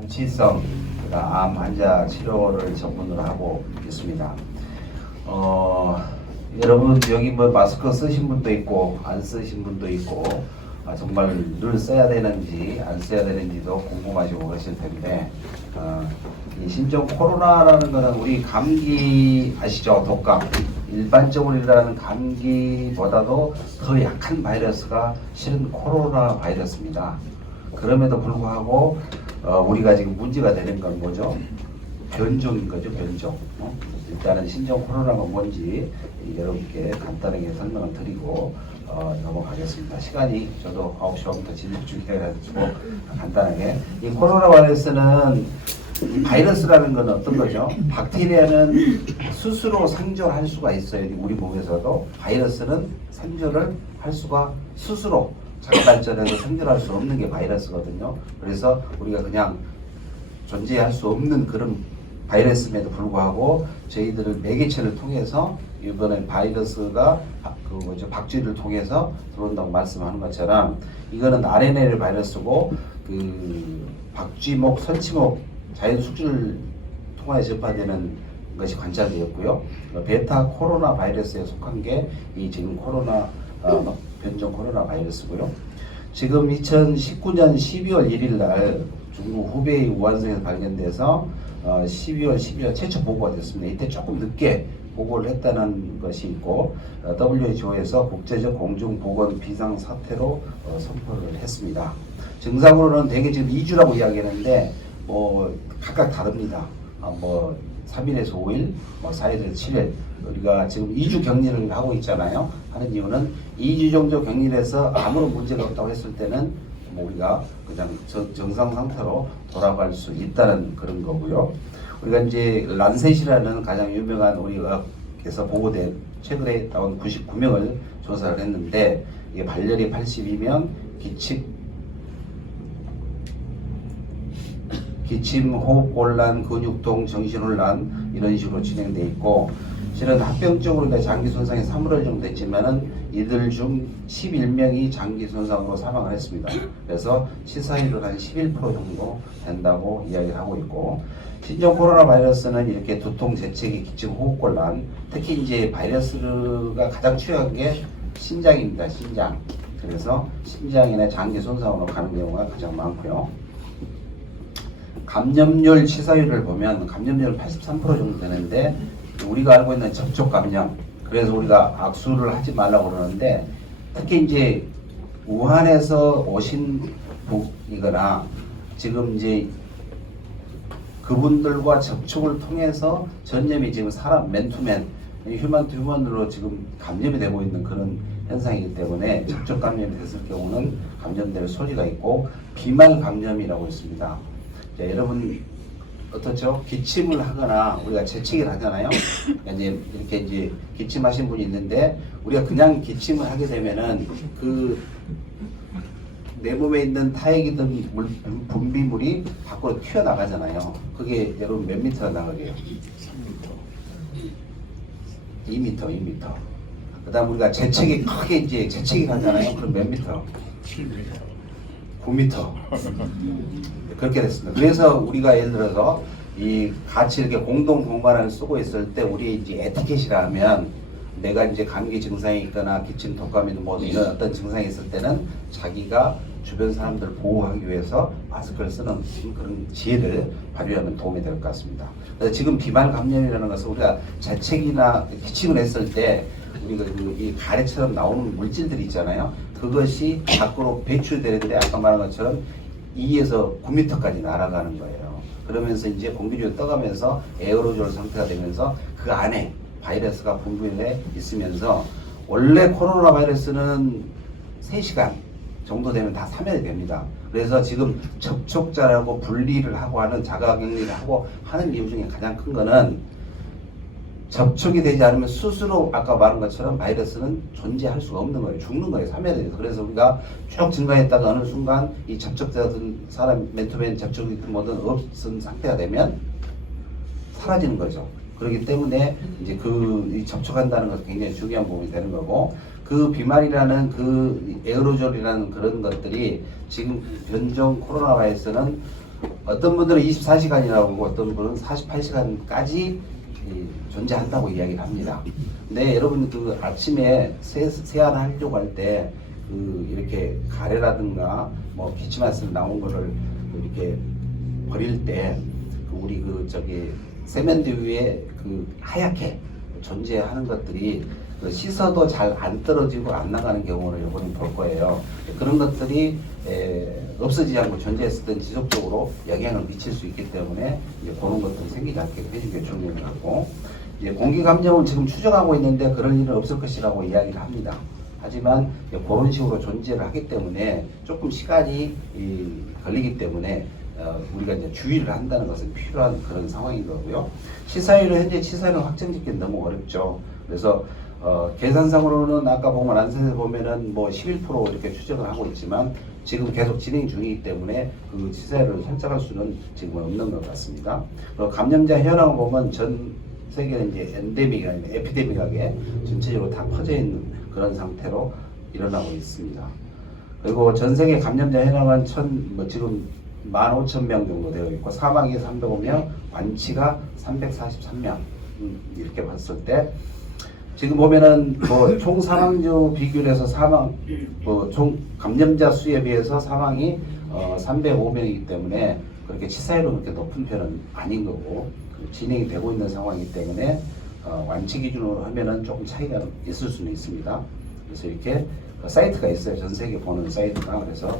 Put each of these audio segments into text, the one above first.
완치성 암 환자 치료를 전문으로 하고 있습니다. 여러분 여기 뭐 마스크 쓰신 분도 있고 안 쓰신 분도 있고 정말 늘 써야 되는지 안 써야 되는지도 궁금하시고 그러실 텐데 이 신종 코로나라는 거는 우리 감기 아시죠? 독감. 일반적으로 일어나는 감기보다도 더 약한 바이러스가 실은 코로나 바이러스입니다. 그럼에도 불구하고 우리가 지금 문제가 되는 건 뭐죠? 변종인 거죠, 변종. 일단은 신종 코로나가 뭔지 여러분께 간단하게 설명을 드리고 넘어가겠습니다. 시간이 저도 9시 반부터 진입 중이라가지고 간단하게. 이 코로나 바이러스는 이 바이러스라는 건 어떤 거죠? 박테리아는 스스로 상존할 수가 있어요. 우리 몸에서도. 바이러스는 상존을 할 수가 스스로 자가발전해서 생존할 수 없는 게 바이러스거든요. 그래서 우리가 그냥 존재할 수 없는 그런 바이러스임에도 불구하고 저희들을 매개체를 통해서 이번에 바이러스가 박쥐를 통해서 들어온다고 말씀하는 것처럼 이거는 RNA 바이러스고 박쥐목, 설치목 자연 숙주를 통하여 전파되는 것이 관찰되었고요. 베타 코로나 바이러스에 속한 게 이 지금 코로나 변종 코로나 바이러스고요. 지금 2019년 12월 1일 날 중국 후베이 우한성에서 발견돼서 12월 12일 최초 보고가 됐습니다. 이때 조금 늦게 보고를 했다는 것이 있고 WHO에서 국제적 공중보건 비상사태로 선포를 했습니다. 증상으로는 대개 지금 2주라고 이야기하는데 각각 다릅니다. 3일에서 5일, 4일에서 7일. 우리가 지금 2주 격리를 하고 있잖아요. 하는 이유는 2주 정도 격리해서 아무런 문제가 없다고 했을 때는 우리가 그냥 정상 상태로 돌아갈 수 있다는 그런 거고요. 우리가 이제 란셋이라는 가장 유명한 우리 의학에서 보고된 최근에 나온 99명을 조사를 했는데 이게 발열이 82명, 기침, 호흡곤란, 근육통, 정신혼란 이런 식으로 진행돼 있고 실은 합병적으로 장기 손상이 3월 정도 됐지만은 이들 중 11명이 장기 손상으로 사망을 했습니다. 그래서 치사율은 한 11% 정도 된다고 이야기를 하고 있고 신종 코로나 바이러스는 이렇게 두통, 재채기, 기침, 호흡곤란 특히 이제 바이러스가 가장 취약한 게 신장입니다. 신장. 그래서 신장이나 장기 손상으로 가는 경우가 가장 많고요. 감염률 치사율을 보면 감염률 83% 정도 되는데 우리가 알고 있는 접촉 감염 그래서 우리가 악수를 하지 말라고 그러는데 특히 이제 우한에서 오신 분이거나 지금 이제 그분들과 접촉을 통해서 전염이 지금 사람 맨투맨 휴먼 투 휴먼으로 지금 감염이 되고 있는 그런 현상이기 때문에 접촉 감염이 됐을 경우는 감염될 소리가 있고 비말 감염이라고 있습니다. 자, 여러분 어떻죠? 기침을 하거나 우리가 재채기를 하잖아요. 이제 이렇게 이제 기침하신 분이 있는데 우리가 그냥 기침을 하게 되면은 내 몸에 있는 타액이든 분비물이 밖으로 튀어나가잖아요. 그게 여러분 몇 미터 나가게요? 2m. 그 다음 우리가 재채기 크게 이제 재채기를 하잖아요. 그럼 몇 미터? 9m. 그렇게 됐습니다. 그래서 우리가 예를 들어서 같이 이렇게 공동 공간을 쓰고 있을 때 우리 이제 에티켓이라 하면 내가 이제 감기 증상이 있거나 기침, 독감이든 뭐 이런 어떤 증상이 있을 때는 자기가 주변 사람들을 보호하기 위해서 마스크를 쓰는 그런 지혜를 발휘하면 도움이 될 것 같습니다. 그래서 지금 비말 감염이라는 것은 우리가 재채기나 기침을 했을 때 우리가 이 가래처럼 나오는 물질들이 있잖아요. 그것이 밖으로 배출되는데 아까 말한 것처럼 2에서 9m까지 날아가는 거예요. 그러면서 이제 공기중에 떠가면서 에어로졸 상태가 되면서 그 안에 바이러스가 분비해 있으면서 원래 코로나 바이러스는 3시간 정도 되면 다 사멸이 됩니다. 그래서 지금 접촉자라고 분리를 하고 하는 자가격리를 하고 하는 이유 중에 가장 큰 거는 접촉이 되지 않으면 스스로 아까 말한 것처럼 바이러스는 존재할 수가 없는 거예요. 죽는 거예요. 사멸이 돼서. 그래서 우리가 쭉 증가했다가 어느 순간 이 접촉자든 사람 맨투맨 접촉이 뭐든 없은 상태가 되면 사라지는 거죠. 그렇기 때문에 이제 이 접촉한다는 것은 굉장히 중요한 부분이 되는 거고 그 비말이라는 그 에어로졸이라는 그런 것들이 지금 변종 코로나 바이러스는 어떤 분들은 24시간이라고 하고 어떤 분은 48시간까지 존재한다고 이야기를 합니다. 근데 여러분 그 아침에 세안하려고 할 때 그 이렇게 가래라든가 뭐 기침하면서 나온 거를 이렇게 버릴 때 우리 그 저기 세면대 위에 그 하얗게 존재하는 것들이 그 씻어도 잘 안 떨어지고 안 나가는 경우를 여러분이 볼 거예요. 그런 것들이 없어지지 않고 존재했을 때 지속적으로 영향을 미칠 수 있기 때문에 이제 그런 것들이 생기지 않게 해주는 게 중요한 것 같고, 이제 공기 감염은 지금 추정하고 있는데 그런 일은 없을 것이라고 이야기를 합니다. 하지만 그런 식으로 존재를 하기 때문에 조금 시간이 걸리기 때문에 우리가 이제 주의를 한다는 것은 필요한 그런 상황인 거고요. 치사율은 현재 치사율은 확정짓기는 너무 어렵죠. 그래서 계산상으로는 아까 보면 안센에 보면은 뭐 11% 이렇게 추정을 하고 있지만 지금 계속 진행 중이기 때문에 그 치사율을 설정할 수는 지금은 없는 것 같습니다. 그리고 감염자 현황을 보면 전 세계는 이제 엔데믹이 아니라 에피데믹하게 전체적으로 다 퍼져 있는 그런 상태로 일어나고 있습니다. 그리고 전 세계 감염자 현황은 지금 15,000명 정도 되어 있고 사망이 305명, 완치가 343명 이렇게 봤을 때 지금 보면은 뭐 총 사망자 비율에서 총 감염자 수에 비해서 사망이 305명이기 때문에 그렇게 치사율은 그렇게 높은 편은 아닌 거고 진행이 되고 있는 상황이기 때문에 완치 기준으로 하면은 조금 차이가 있을 수는 있습니다. 그래서 이렇게 사이트가 있어요. 전 세계 보는 사이트가. 그래서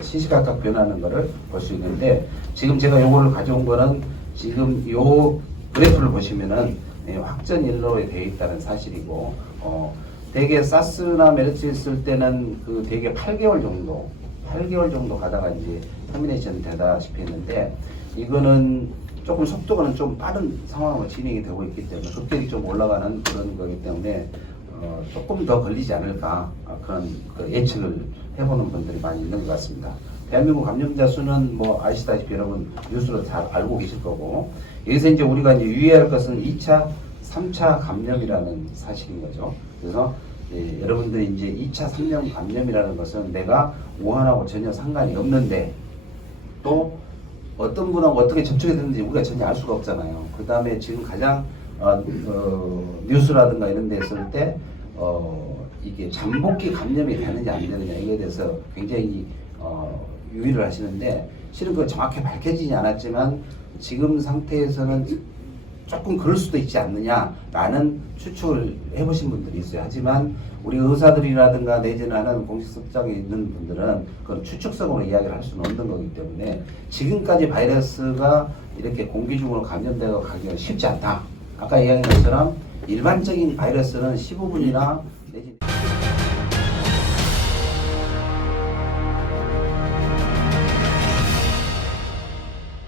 시시각각 변하는 거를 볼 수 있는데 지금 제가 요거를 가져온 거는 지금 요 그래프를 보시면은 확전 일로에 되어 있다는 사실이고 대개 사스나 메르스 있을 때는 그 대개 8개월 정도 가다가 이제 터미네이션 되다시피 했는데 이거는 조금 속도가 좀 빠른 상황으로 진행이 되고 있기 때문에 급격히 좀 올라가는 그런 거기 때문에 조금 더 걸리지 않을까 그런 그 예측을 해보는 분들이 많이 있는 것 같습니다. 대한민국 감염자 수는 뭐 아시다시피 여러분 뉴스로 잘 알고 계실 거고 여기서 이제 우리가 이제 유의할 것은 2차, 3차 감염이라는 사실인 거죠. 그래서 여러분들이 이제 2차, 3차 감염이라는 것은 내가 우한하고 전혀 상관이 없는데 또 어떤 분하고 어떻게 접촉이 되는지 우리가 전혀 알 수가 없잖아요. 그 다음에 지금 가장 뉴스라든가 이런 데 있을 때 이게 잠복기 감염이 되느냐 안 되느냐 이거에 대해서 굉장히 유의를 하시는데 실은 그 정확히 밝혀지지 않았지만 지금 상태에서는 조금 그럴 수도 있지 않느냐라는 추측을 해보신 분들이 있어요. 하지만 우리 의사들이라든가 내지는 하는 공식석장에 있는 분들은 그런 추측성으로 이야기를 할 수는 없는 거기 때문에 지금까지 바이러스가 이렇게 공기 중으로 감염되고 가기가 쉽지 않다. 아까 이야기한 것처럼 일반적인 바이러스는 15분이나